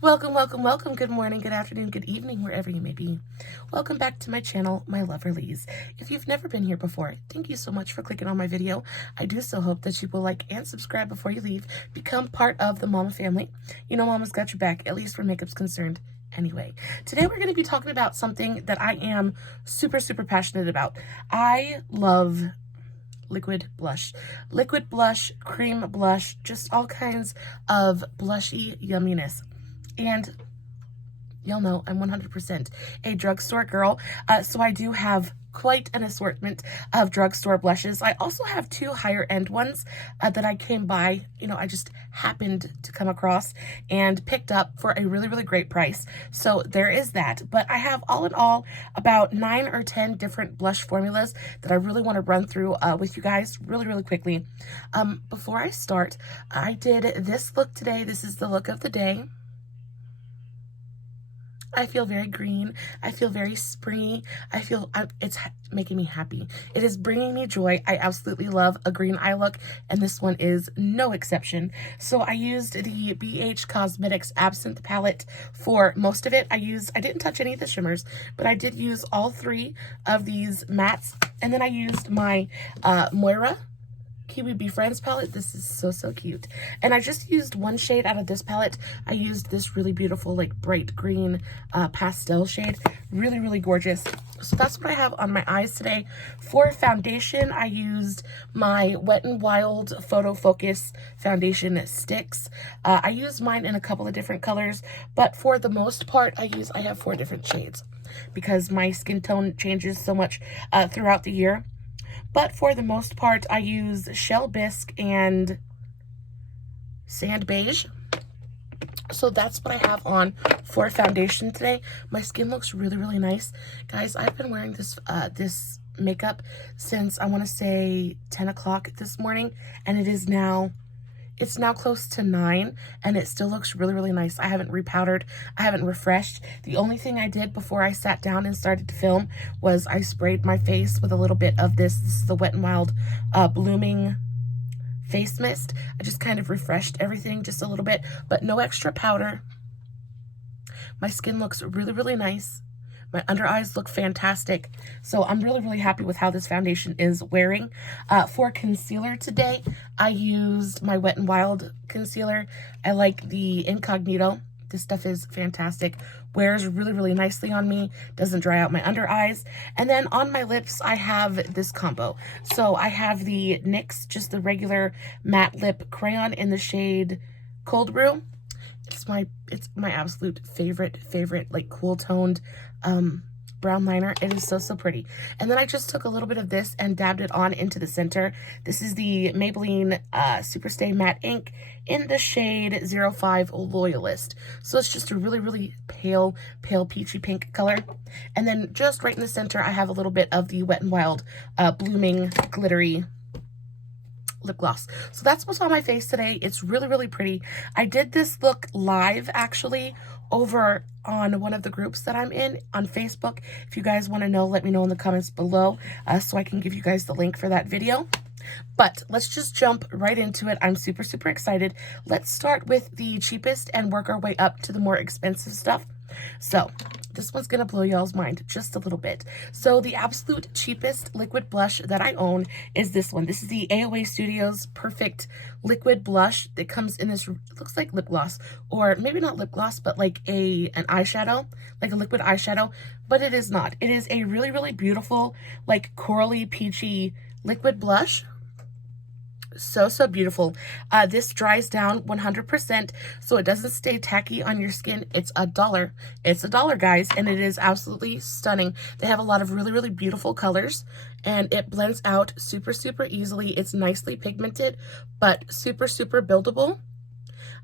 Welcome, welcome, welcome. Good morning, good afternoon, good evening, wherever you may be. Welcome back to my channel, my Loverlies. If you've never been here before, thank you so much for clicking on my video. I do so hope that you will like and subscribe before you leave. Become part of the Mama family. You know Mama's got your back, at least where makeup's concerned. Anyway, today we're going to be talking about something that I am super passionate about. I love liquid blush, cream blush, just all kinds of blushy yumminess. And y'all know I'm 100% a drugstore girl, so I do have quite an assortment of drugstore blushes. I also have two higher end ones that I came by, I just happened to come across and picked up for a really great price. So there is that. But I have all in all about 9 or 10 different blush formulas that I really want to run through with you guys really quickly. Before I start, I did this look today. This is the look of the day. I feel very green. I feel very springy. It's making me happy. It is bringing me joy. I absolutely love a green eye look, and this one is no exception. So I used the BH Cosmetics Absinthe palette for most of it. I didn't touch any of the shimmers, but I did use all 3 of these mattes. And then I used my Moira Kiwi Be Friends palette. This is so cute. And I just used one shade out of this palette. I used this really beautiful, like bright green pastel shade. Really gorgeous. So that's what I have on my eyes today. For foundation, I used my Wet n Wild Photo Focus foundation sticks. I used mine in a couple of different colors, but for the most part, I have 4 different shades because my skin tone changes so much throughout the year. But for the most part, I use Shell Bisque and Sand Beige. So that's what I have on for foundation today. My skin looks really nice. Guys, I've been wearing this this makeup since, I want to say, 10 o'clock this morning. And it's now close to 9, and it still looks really nice. I haven't repowdered. I haven't refreshed. The only thing I did before I sat down and started to film was I sprayed my face with a little bit of this. This is the Wet n Wild Blooming Face Mist. I just kind of refreshed everything just a little bit, but no extra powder. My skin looks really nice. My under eyes look fantastic. So I'm really happy with how this foundation is wearing. For concealer today, I used my Wet n Wild concealer. I like the Incognito. This stuff is fantastic. Wears really nicely on me. Doesn't dry out my under eyes. And then on my lips, I have this combo. So I have the NYX, just the regular matte lip crayon in the shade Cold Brew. It's my absolute favorite, like cool toned brown liner. It is so pretty. And then I just took a little bit of this and dabbed it on into the center. This is the Maybelline Superstay Matte Ink in the shade 05 Loyalist. So it's just a really pale peachy pink color. And then just right in the center, I have a little bit of the Wet n Wild Blooming Glittery lip gloss. So that's what's on my face today. It's really pretty. I did this look live actually over on one of the groups that I'm in on Facebook. If you guys want to know, let me know in the comments below so I can give you guys the link for that video. But let's just jump right into it. I'm super excited. Let's start with the cheapest and work our way up to the more expensive stuff. So this one's gonna blow y'all's mind just a little bit. So the absolute cheapest liquid blush that I own is this one. This is the AOA Studios Perfect Liquid Blush. It comes in this, it looks like lip gloss, or maybe not lip gloss, but like an eyeshadow, like a liquid eyeshadow, but it is not. It is a really beautiful, like corally peachy liquid blush. So beautiful. This dries down 100%, so it doesn't stay tacky on your skin. It's $1. It's $1, guys, and it is absolutely stunning. They have a lot of really beautiful colors, and it blends out super easily. It's nicely pigmented, but super buildable.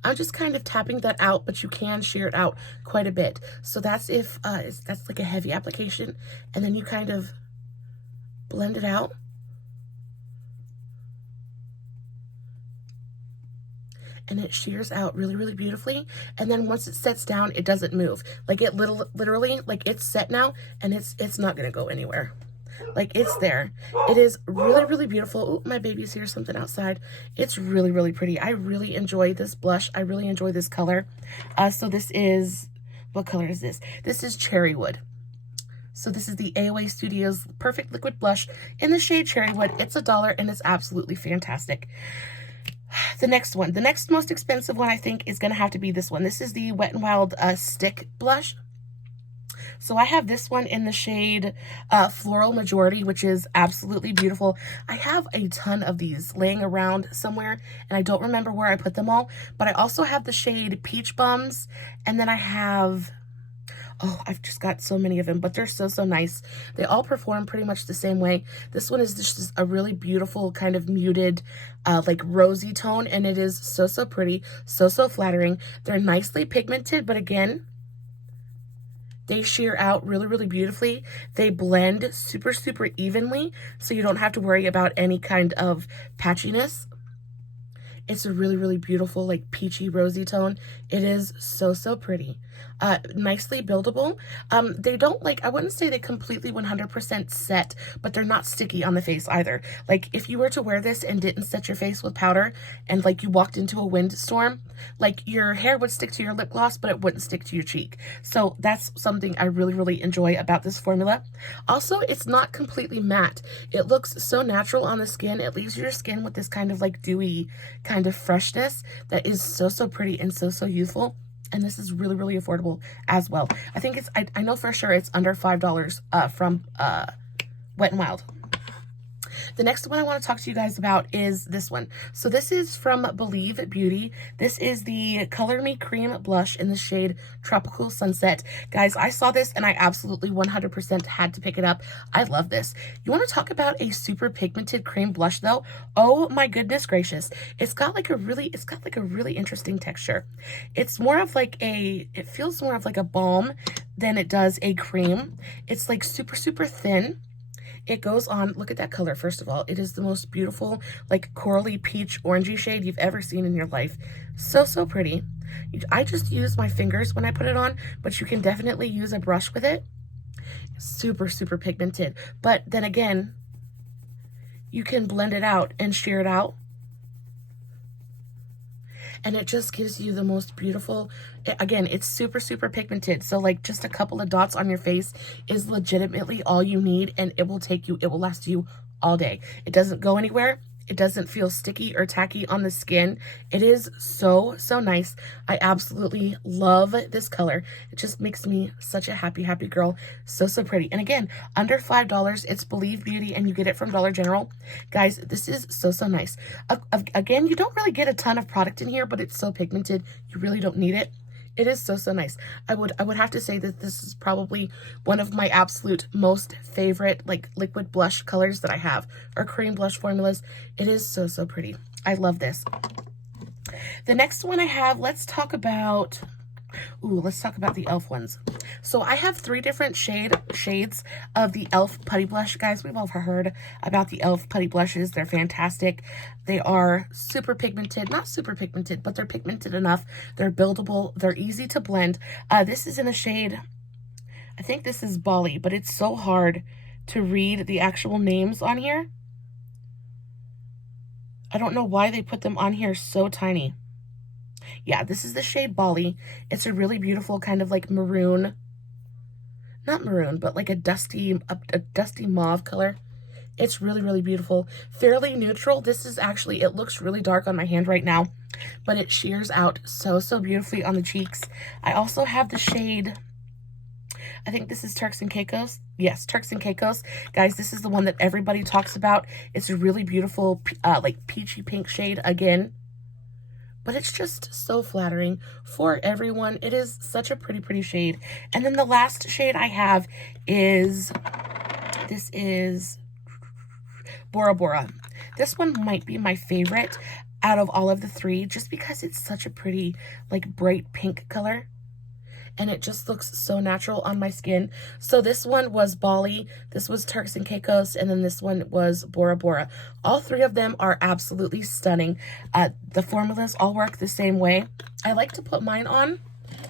I'm just kind of tapping that out, but you can shear it out quite a bit. So that's if that's like a heavy application, and then you kind of blend it out. And it shears out really beautifully. And then once it sets down, it doesn't move. Like it literally, like it's set now, and it's not gonna go anywhere. Like, it's there. It is really, really beautiful. Oh, my baby's here, something outside. It's really, really pretty. I really enjoy this blush. I really enjoy this color. So this is, what color is this? This is Cherrywood. So this is the AOA Studios Perfect Liquid Blush in the shade Cherrywood. It's $1 and it's absolutely fantastic. The next one, the next most expensive one, I think, is going to have to be this one. This is the Wet n Wild Stick Blush. So I have this one in the shade Floral Majority, which is absolutely beautiful. I have a ton of these laying around somewhere, and I don't remember where I put them all. But I also have the shade Peach Bums, and then I have... oh, I've just got so many of them, but they're so, so nice. They all perform pretty much the same way. This one is just a really beautiful kind of muted, like rosy tone, and it is so, so pretty, so, so flattering. They're nicely pigmented, but again, they sheer out really, really beautifully. They blend super, super evenly, so you don't have to worry about any kind of patchiness. It's a really, really beautiful, like, peachy, rosy tone. It is so, so pretty. Nicely buildable. They don't, like, I wouldn't say they completely 100% set, but they're not sticky on the face either. Like, if you were to wear this and didn't set your face with powder and, like, you walked into a windstorm, like, your hair would stick to your lip gloss, but it wouldn't stick to your cheek. So that's something I really, really enjoy about this formula. Also, it's not completely matte. It looks so natural on the skin. It leaves your skin with this kind of, like, dewy kind of freshness that is so, so pretty and so, so youthful. And this is really, really affordable as well. I think it's, I know for sure it's under $5 from Wet n Wild. The next one I want to talk to you guys about is this one. So this is from Believe Beauty. This is the Color Me Cream Blush in the shade Tropical Sunset. Guys, I saw this and I absolutely 100% had to pick it up. I love this. You want to talk about a super pigmented cream blush though? Oh my goodness gracious. It's got like a really interesting texture. It's more of like it feels more of like a balm than it does a cream. It's like super, super thin. It goes on, look at that color, first of all. It is the most beautiful, like, corally peach orangey shade you've ever seen in your life. So, so pretty. I just use my fingers when I put it on, but you can definitely use a brush with it. Super, super pigmented. But then again, you can blend it out and sheer it out. And it just gives you the most beautiful, again, it's super, super pigmented. So like just a couple of dots on your face is legitimately all you need, and it will last you all day. It doesn't go anywhere. It doesn't feel sticky or tacky on the skin. It is so, so nice. I absolutely love this color. It just makes me such a happy, happy girl. So, so pretty. And again, under $5. It's Believe Beauty and you get it from Dollar General. Guys, this is so, so nice. Again, you don't really get a ton of product in here, but it's so pigmented. You really don't need it. It is so, so nice. I would have to say that this is probably one of my absolute most favorite, like, liquid blush colors that I have, or cream blush formulas. It is so, so pretty. I love this. The next one I have, let's talk about the e.l.f. ones. So I have 3 different shades of the e.l.f. Putty Blush. Guys, we've all heard about the e.l.f. Putty Blushes. They're fantastic. They are super pigmented. Not super pigmented, but they're pigmented enough. They're buildable. They're easy to blend. This is in the shade, I think this is Bali, but it's so hard to read the actual names on here. I don't know why they put them on here so tiny. Yeah, this is the shade Bali. It's a really beautiful kind of like maroon, not maroon, but like a dusty mauve color. It's really, really beautiful. Fairly neutral. This is actually, it looks really dark on my hand right now, but it sheers out so, so beautifully on the cheeks. I also have the shade, I think this is Turks and Caicos. Yes, Turks and Caicos. Guys, this is the one that everybody talks about. It's a really beautiful, like peachy pink shade again. But it's just so flattering for everyone. It is such a pretty, pretty shade. And then the last shade I have is, this is Bora. This one might be my favorite out of all of the 3, just because it's such a pretty, like, bright pink color. And it just looks so natural on my skin. So this one was Bali, this was Turks and Caicos, and then this one was Bora. All 3 of them are absolutely stunning. The formulas all work the same way. I like to put mine on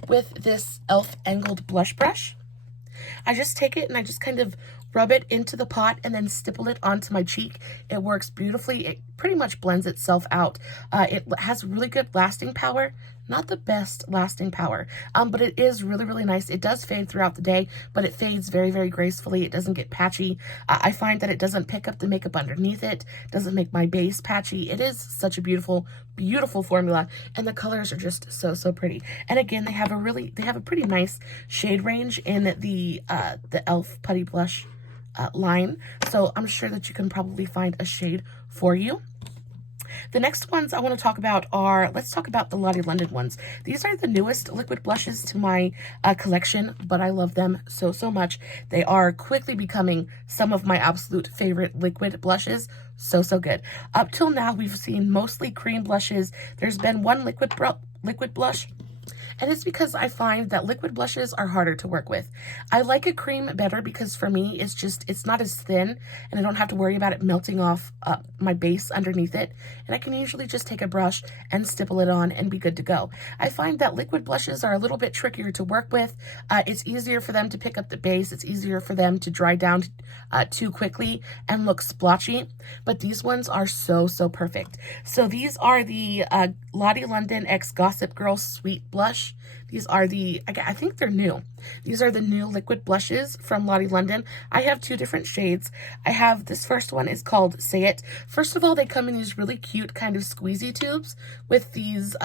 with this e.l.f. angled blush brush. I just take it and I just kind of rub it into the pot and then stipple it onto my cheek. It works beautifully. It pretty much blends itself out. It has really good lasting power. Not the best lasting power, but it is really, really nice. It does fade throughout the day, but it fades very, very gracefully. It doesn't get patchy. I find that it doesn't pick up the makeup underneath it, doesn't make my base patchy. It is such a beautiful, beautiful formula, and the colors are just so, so pretty. And again, they have a pretty nice shade range in the e.l.f. Putty Blush line, so I'm sure that you can probably find a shade for you. The next ones I want to talk about are, let's talk about the Lottie London ones. These are the newest liquid blushes to my collection, but I love them so, so much. They are quickly becoming some of my absolute favorite liquid blushes. So, so good. Up till now, we've seen mostly cream blushes. There's been one liquid blush. And it's because I find that liquid blushes are harder to work with. I like a cream better because for me, it's not as thin and I don't have to worry about it melting off my base underneath it. And I can usually just take a brush and stipple it on and be good to go. I find that liquid blushes are a little bit trickier to work with. It's easier for them to pick up the base. It's easier for them to dry down too quickly and look splotchy. But these ones are so, so perfect. So these are the Lottie London X Gossip Girl Sweet Blush. These are I think they're new. These are the new liquid blushes from Lottie London. I have two different shades. I have this first one is called Say It. First of all, they come in these really cute kind of squeezy tubes with these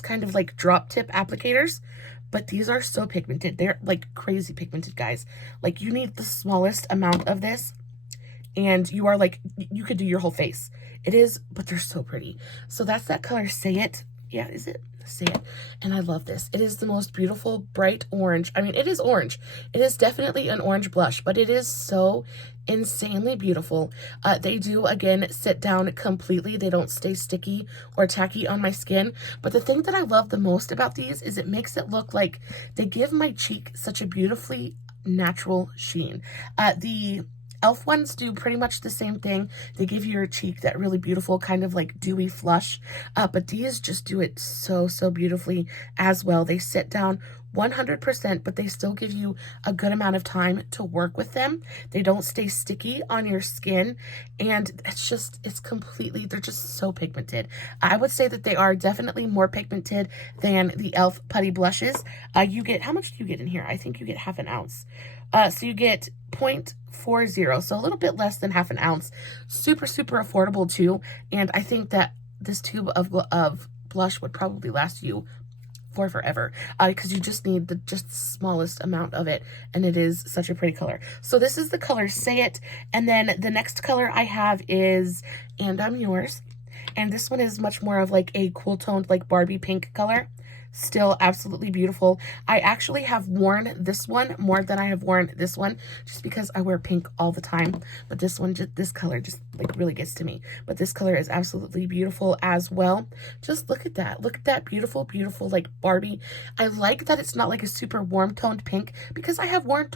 kind of like drop tip applicators. But these are so pigmented. They're like crazy pigmented, guys. Like you need the smallest amount of this and you are like, you could do your whole face. It is, but they're so pretty. So that's that color Say It. Yeah, is it? Say It. And I love this. It is the most beautiful bright orange. I mean, it is orange. It is definitely an orange blush, but it is so insanely beautiful. They do, again, sit down completely. They don't stay sticky or tacky on my skin. But the thing that I love the most about these is it makes it look like they give my cheek such a beautifully natural sheen. The e.l.f. ones do pretty much the same thing. They give your cheek that really beautiful kind of like dewy flush, but these just do it so, so beautifully as well. They sit down 100%, but they still give you a good amount of time to work with them. They don't stay sticky on your skin, and they're just so pigmented. I would say that they are definitely more pigmented than the e.l.f. Putty blushes. How much do you get in here? I think you get half an ounce. So you get 0.40, so a little bit less than half an ounce. Super, super affordable too. And I think that this tube of blush would probably last you for forever, because you just need the smallest amount of it, and it is such a pretty color. So this is the color Say It, and then the next color I have is And I'm Yours, and this one is much more of like a cool toned like Barbie pink color. Still absolutely beautiful. I actually have worn this one more than I have worn this one, just because I wear pink all the time. But this color just like really gets to me. But this color is absolutely beautiful as well. Just look at that. Look at that beautiful, beautiful like Barbie. I like that it's not like a super warm toned pink, because I have warm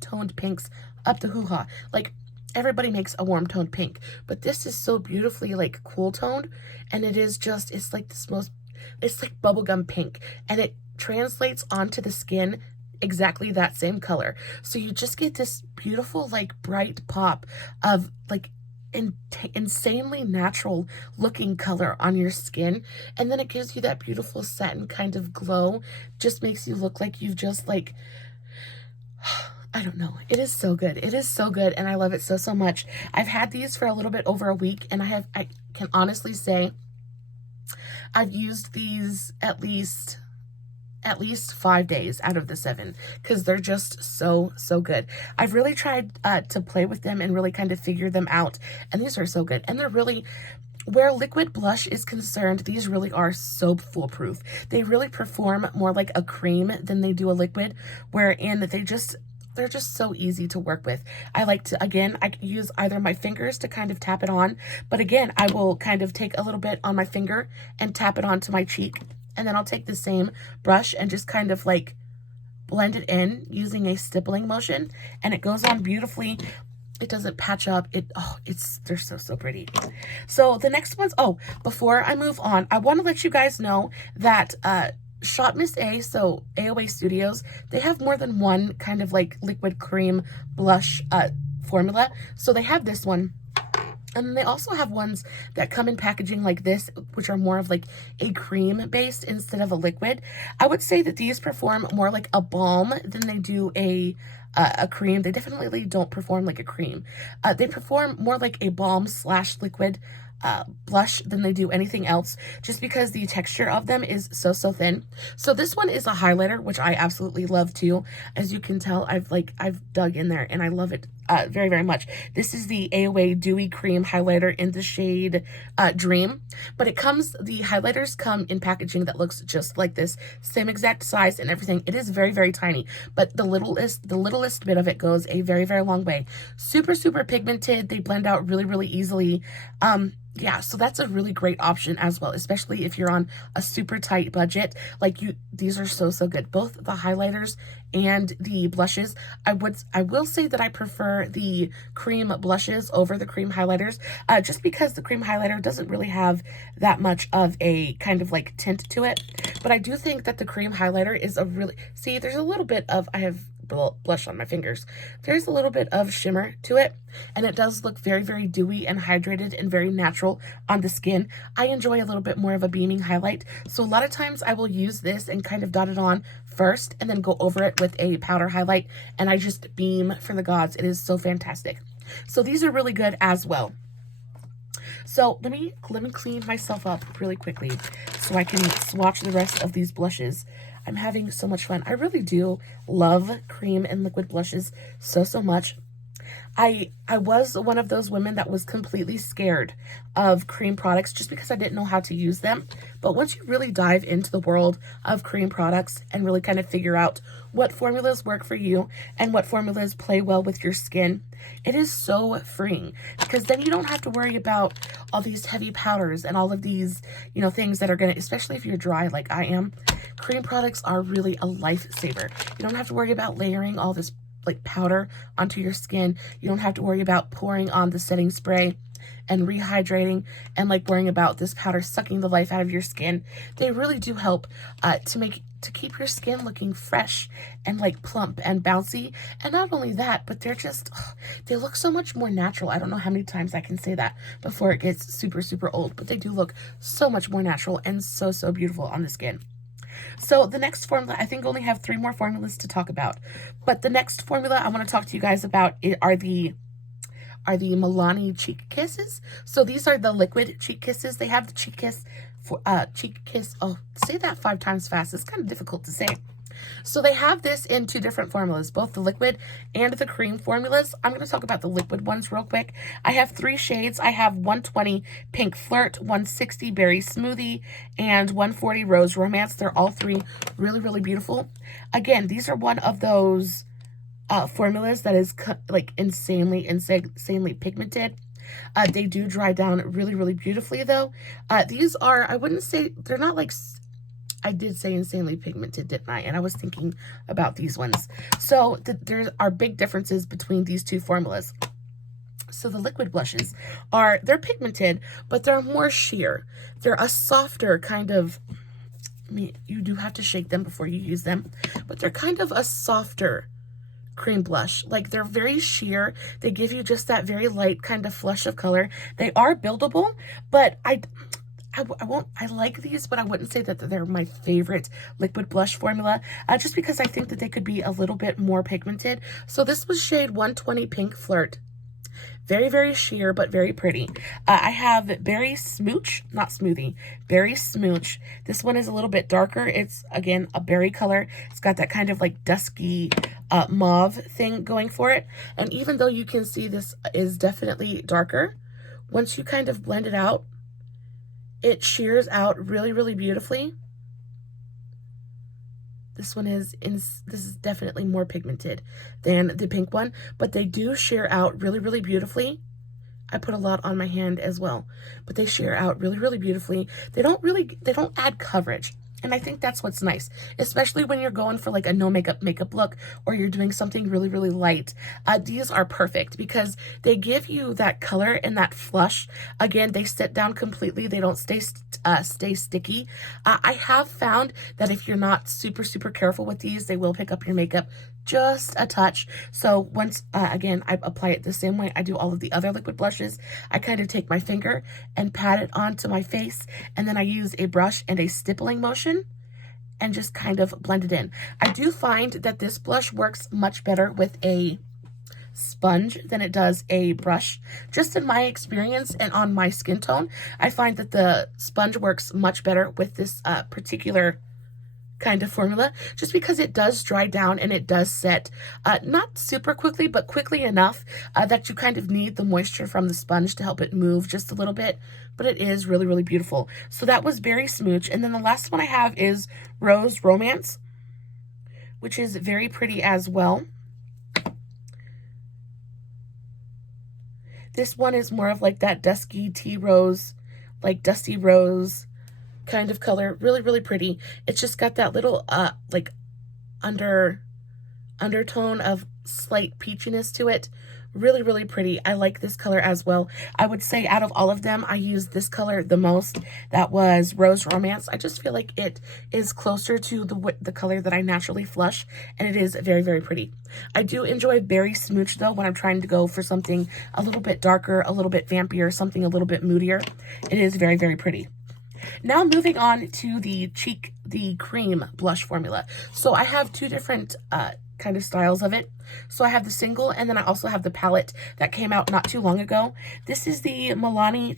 toned pinks up the hoo-ha. Like everybody makes a warm toned pink, but this is so beautifully like cool toned, and it's like this it's like bubblegum pink, and it translates onto the skin exactly that same color. So you just get this beautiful like bright pop of like insanely natural looking color on your skin, and then it gives you that beautiful satin kind of glow. Just makes you look like you've just like I don't know. It is so good. It is so good, and I love it so, so much. I've had these for a little bit over a week, and I can honestly say I've used these at least 5 days out of the 7, because they're just so, so good. I've really tried to play with them and really kind of figure them out, and these are so good. And they're really, where liquid blush is concerned, these really are so foolproof. They really perform more like a cream than they do a liquid, wherein they're just so easy to work with. I use either my fingers to kind of tap it on, but again, I will kind of take a little bit on my finger and tap it onto my cheek, and then I'll take the same brush and just kind of like blend it in using a stippling motion, and it goes on beautifully. It doesn't patch up. They're so, so pretty. So the next ones, before I move on, I want to let you guys know that, Shop Miss A, so AOA Studios, they have more than one kind of like liquid cream blush formula. So they have this one. And then they also have ones that come in packaging like this, which are more of like a cream based instead of a liquid. I would say that these perform more like a balm than they do a cream. They definitely don't perform like a cream. They perform more like a balm slash liquid blush than they do anything else, just because the texture of them is so thin. So this one is a highlighter, which I absolutely love too. As you can tell, I've dug in there and I love it very much. This is the AOA Dewy Cream Highlighter in the shade Dream, but the highlighters come in packaging that looks just like this, same exact size and everything. It is very tiny, but the littlest bit of it goes a very long way. Super pigmented. They blend out really easily. Yeah, so that's a really great option as well, especially if you're on a super tight budget. Like these are so good. Both the highlighters and the blushes. I will say that I prefer the cream blushes over the cream highlighters, just because the cream highlighter doesn't really have that much of a kind of like tint to it. But I do think that the cream highlighter is see, there's a little bit of, I have blush on my fingers. There's a little bit of shimmer to it, and it does look very dewy and hydrated and very natural on the skin. I enjoy a little bit more of a beaming highlight, so a lot of times I will use this and kind of dot it on first and then go over it with a powder highlight, and I just beam for the gods. It is so fantastic. So these are really good as well. So let me clean myself up really quickly so I can swatch the rest of these blushes. I'm having so much fun. I really do love cream and liquid blushes so much. I was one of those women that was completely scared of cream products just because I didn't know how to use them. But once you really dive into the world of cream products and really kind of figure out what formulas work for you and what formulas play well with your skin, it is so freeing, because then you don't have to worry about all these heavy powders and all of these, things that are going to, especially if you're dry like I am, cream products are really a lifesaver. You don't have to worry about layering all this like powder onto your skin. You don't have to worry about pouring on the setting spray and rehydrating and like worrying about this powder sucking the life out of your skin. They really do help to keep your skin looking fresh and like plump and bouncy. And not only that, but they look so much more natural. I don't know how many times I can say that before it gets super old, but they do look so much more natural and so beautiful on the skin. So the next formula, I think only have 3 more formulas to talk about. But the next formula I want to talk to you guys about are the Milani cheek kisses. So these are the liquid cheek kisses. They have the cheek kiss oh, say that 5 times fast. It's kind of difficult to say. So they have this in 2 different formulas, both the liquid and the cream formulas. I'm going to talk about the liquid ones real quick. I have 3 shades. I have 120 Pink Flirt, 160 Berry Smoothie, and 140 Rose Romance. They're all 3 really beautiful. Again, these are one of those formulas that is like insanely pigmented. They do dry down really beautifully though. These are, I wouldn't say, they're not like, I did say insanely pigmented, didn't I? And I was thinking about these ones. So there are big differences between these 2 formulas. So the liquid blushes they're pigmented, but they're more sheer. They're a softer kind of, you do have to shake them before you use them, but they're kind of a softer cream blush. Like, they're very sheer. They give you just that very light kind of flush of color. They are buildable, but I like these, but I wouldn't say that they're my favorite liquid blush formula, just because I think that they could be a little bit more pigmented. So this was shade 120 Pink Flirt. Very sheer, but very pretty. I have Berry Smooch, not Smoothie, Berry Smooch. This one is a little bit darker. It's, again, a berry color. It's got that kind of like dusky mauve thing going for it. And even though you can see this is definitely darker, once you kind of blend it out, it shears out really beautifully. This is definitely more pigmented than the pink one, but they do shear out really beautifully. I put a lot on my hand as well, but they shear out really beautifully. They don't add coverage. And I think that's what's nice, especially when you're going for like a no makeup look, or you're doing something really light. These are perfect because they give you that color and that flush. Again, they sit down completely. They don't stay sticky. I have found that if you're not super careful with these, they will pick up your makeup just a touch. So once, again, I apply it the same way I do all of the other liquid blushes. I kind of take my finger and pat it onto my face, and then I use a brush and a stippling motion and just kind of blend it in. I do find that this blush works much better with a sponge than it does a brush. Just in my experience and on my skin tone, I find that the sponge works much better with this particular kind of formula, just because it does dry down and it does set not super quickly, but quickly enough that you kind of need the moisture from the sponge to help it move just a little bit. But it is really, really beautiful. So that was Berry Smooch. And then the last one I have is Rose Romance, which is very pretty as well. This one is more of like that dusky tea rose, like dusty rose kind of color. Really, really pretty. It's just got that little like undertone of slight peachiness to it. Really, really pretty. I like this color as well. I would say out of all of them, I used this color the most. That was Rose Romance. I just feel like it is closer to the color that I naturally flush, and it is very, very pretty. I do enjoy Berry Smooch though when I'm trying to go for something a little bit darker, a little bit vampier, something a little bit moodier. It is very, very pretty. Now moving on to the cream blush formula. So I have two different kind of styles of it. So I have the single, and then I also have the palette that came out not too long ago. This is the Milani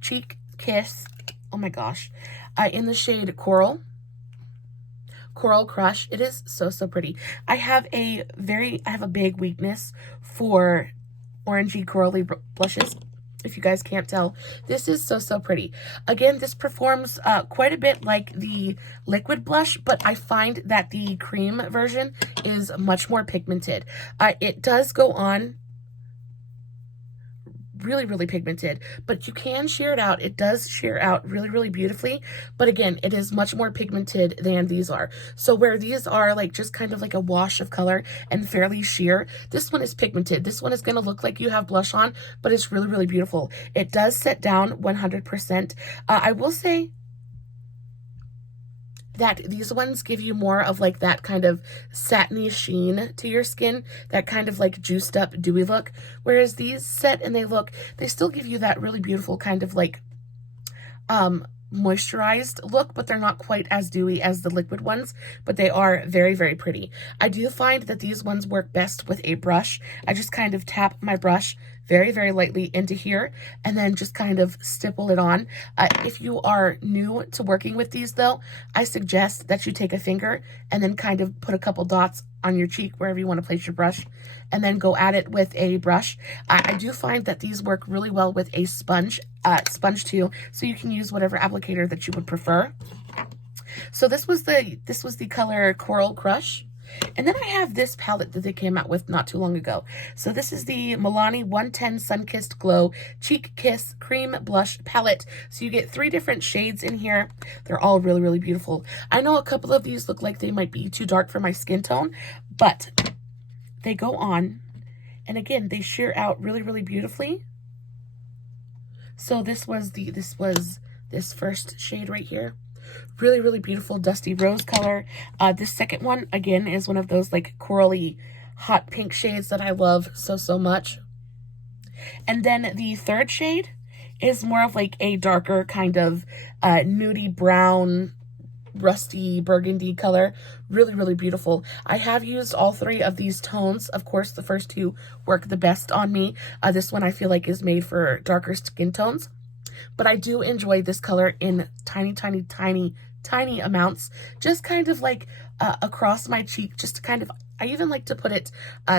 Cheek Kiss, oh my gosh, in the shade Coral Crush. It is so, so pretty. I have a big weakness for orangey corally blushes. If you guys can't tell, this is so, so pretty. Again, this performs quite a bit like the liquid blush, but I find that the cream version is much more pigmented. It does go on really, really pigmented, but you can sheer it out. It does sheer out really, really beautifully, but again, it is much more pigmented than these are. So where these are like just kind of like a wash of color and fairly sheer, this one is pigmented. This one is going to look like you have blush on, but it's really, really beautiful. It does set down 100%. I will say that these ones give you more of like that kind of satiny sheen to your skin, that kind of like juiced up dewy look, whereas these set and they still give you that really beautiful kind of like moisturized look, but they're not quite as dewy as the liquid ones, but they are very, very pretty. I do find that these ones work best with a brush. I just kind of tap my brush very, very lightly into here and then just kind of stipple it on. If you are new to working with these though, I suggest that you take a finger and then kind of put a couple dots on your cheek wherever you want to place your brush, and then go at it with a brush. I do find that these work really well with a sponge too, so you can use whatever applicator that you would prefer. So this was the color Coral Crush. And then I have this palette that they came out with not too long ago. So this is the Milani 110 Sun-Kissed Glow Cheek Kiss Cream Blush Palette. So you get 3 different shades in here. They're all really, really beautiful. I know a couple of these look like they might be too dark for my skin tone, but they go on. And again, they sheer out really, really beautifully. So this was this first shade right here. Really, really beautiful dusty rose color. This second one, again, is one of those like corally hot pink shades that I love so, so much. And then the third shade is more of like a darker kind of nudie brown, rusty burgundy color. Really, really beautiful. I have used all 3 of these tones. Of course, the first 2 work the best on me. This one I feel like is made for darker skin tones. But I do enjoy this color in tiny, tiny, tiny, tiny amounts, just kind of like across my cheek, just to kind of, I even like to put it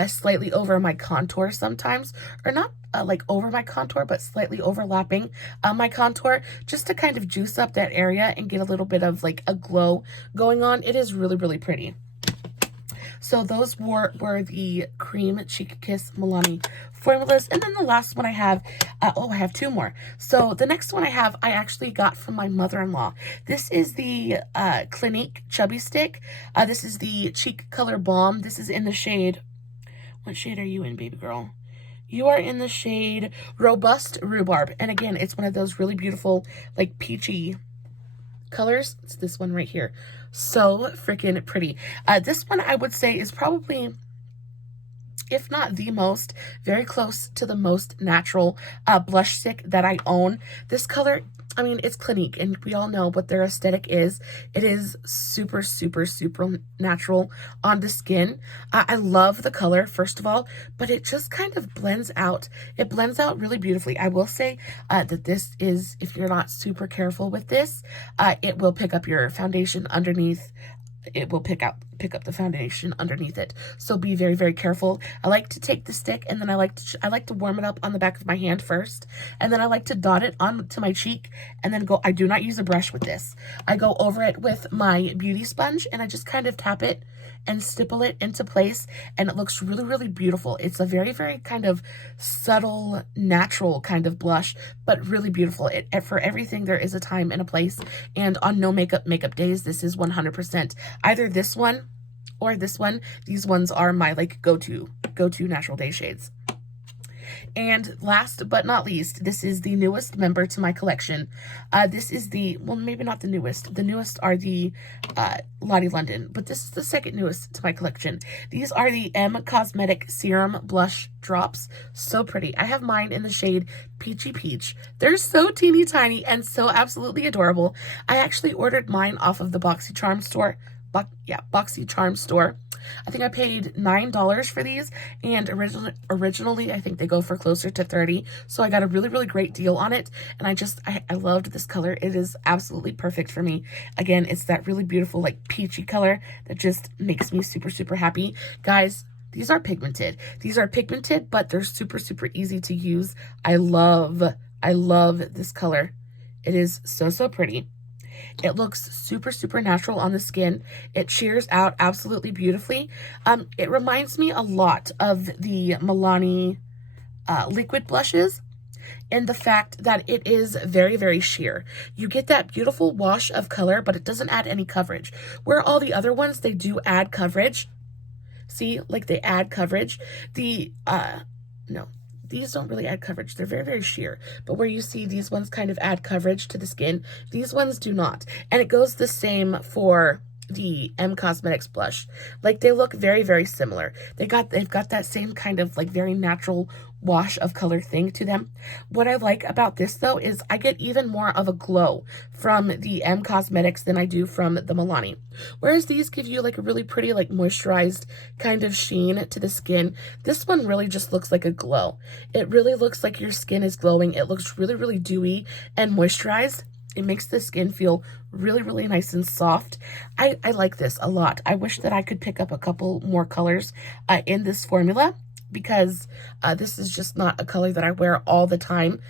slightly over my contour sometimes, or not like over my contour, but slightly overlapping my contour, just to kind of juice up that area and get a little bit of like a glow going on. It is really, really pretty. So those were the Cream Cheek Kiss Milani formulas. And then the last one I have, I have 2 more. So the next one I actually got from my mother-in-law. This is the Clinique Chubby Stick. This is the Cheek Color Balm. This is in the shade, what shade are you in, baby girl? You are in the shade Robust Rhubarb. And again, it's one of those really beautiful, like peachy colors. It's this one right here. So freaking pretty. This one I would say is probably if not the most, very close to the most natural blush stick that I own. This color, I mean, it's Clinique, and we all know what their aesthetic is. It is super, super, super natural on the skin. I love the color, first of all, but it just kind of blends out. It blends out really beautifully. I will say that this is, if you're not super careful with this, it will pick up your foundation underneath. It will pick up the foundation underneath it. So be very, very careful. I like to take the stick, and then I like to warm it up on the back of my hand first, and then I like to dot it onto my cheek, and then go. I do not use a brush with this. I go over it with my beauty sponge, and I just kind of tap it and stipple it into place, and it looks really, really beautiful. It's a very, very kind of subtle, natural kind of blush, but really beautiful. For everything, there is a time and a place, and on no makeup days, this is 100% either this one or this one. These ones are my like go-to natural day shades. And last but not least, this is the newest member to my collection. This is the, well, maybe not the newest. The newest are the Lottie London, but this is the second newest to my collection. These are the Cosmetics Serum Blush drops. So pretty. I have mine in the shade Peachy Peach. They're so teeny tiny and so absolutely adorable. I actually ordered mine off of the BoxyCharm store. BoxyCharm store. I think I paid $9 for these, and originally I think they go for closer to $30. So I got a really, really great deal on it, and I loved this color. It is absolutely perfect for me. Again, it's that really beautiful like peachy color that just makes me super, super happy. Guys, these are pigmented. These are pigmented, but they're super, super easy to use. I love this color. It is so, so pretty. It looks super, super natural on the skin. It shears out absolutely beautifully. It reminds me a lot of the Milani liquid blushes in the fact that it is very, very sheer. You get that beautiful wash of color, but it doesn't add any coverage. Where all the other ones, they do add coverage. See, like they add coverage. No. These don't really add coverage. They're very, very sheer. But where you see these ones kind of add coverage to the skin, these ones do not. And it goes the same for the Cosmetics blush. Like they look very, very similar. They've got that same kind of like very natural wash of color thing to them. What I like about this though is I get even more of a glow from the Cosmetics than I do from the Milani. Whereas these give you like a really pretty like moisturized kind of sheen to the skin, this one really just looks like a glow. It really looks like your skin is glowing. It looks really, really dewy and moisturized. It makes the skin feel really, really nice and soft. I like this a lot. I wish that I could pick up a couple more colors in this formula, because this is just not a color that I wear all the time.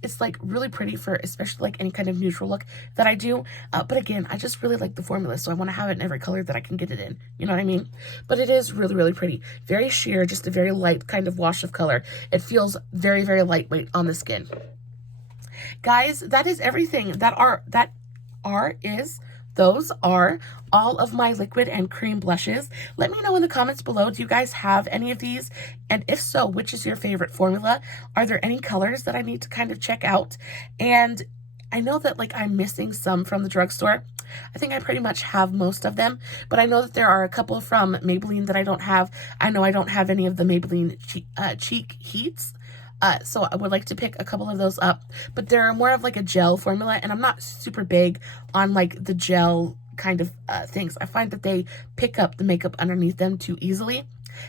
It's like really pretty for especially like any kind of neutral look that I do. But again, I just really like the formula, so I want to have it in every color that I can get it in. You know what I mean? But it is really, really pretty. Very sheer, just a very light kind of wash of color. It feels very, very lightweight on the skin. Guys, that is everything. Those are all of my liquid and cream blushes. Let me know in the comments below, do you guys have any of these? And if so, which is your favorite formula? Are there any colors that I need to kind of check out? And I know that like I'm missing some from the drugstore. I think I pretty much have most of them, but I know that there are a couple from Maybelline that I don't have. I know I don't have any of the Maybelline Cheek Heats. So I would like to pick a couple of those up, but they're more of like a gel formula, and I'm not super big on like the gel kind of things. I find that they pick up the makeup underneath them too easily,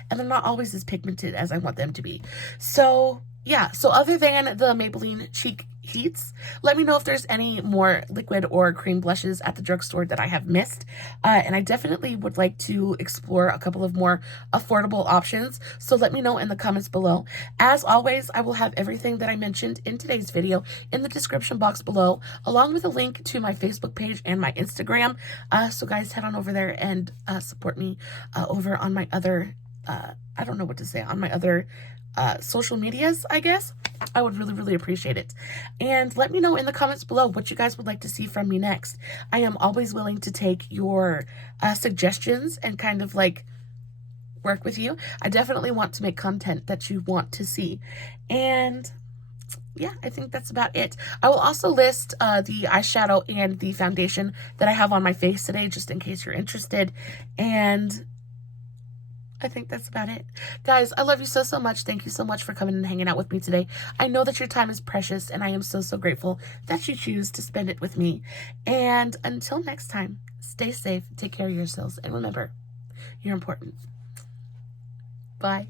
and they're not always as pigmented as I want them to be. So yeah, so other than the Maybelline Cheek Heats, let me know if there's any more liquid or cream blushes at the drugstore that I have missed. And I definitely would like to explore a couple of more affordable options. So let me know in the comments below. As always, I will have everything that I mentioned in today's video in the description box below, along with a link to my Facebook page and my Instagram. So guys, head on over there and support me over on my other, I don't know what to say, on my other social medias, I guess. I would really, really appreciate it. And let me know in the comments below what you guys would like to see from me next. I am always willing to take your suggestions and kind of like work with you. I definitely want to make content that you want to see. And yeah, I think that's about it. I will also list the eyeshadow and the foundation that I have on my face today, just in case you're interested. And I think that's about it. Guys, I love you so, so much. Thank you so much for coming and hanging out with me today. I know that your time is precious, and I am so, so grateful that you choose to spend it with me. And until next time, stay safe, take care of yourselves, and remember, you're important. Bye.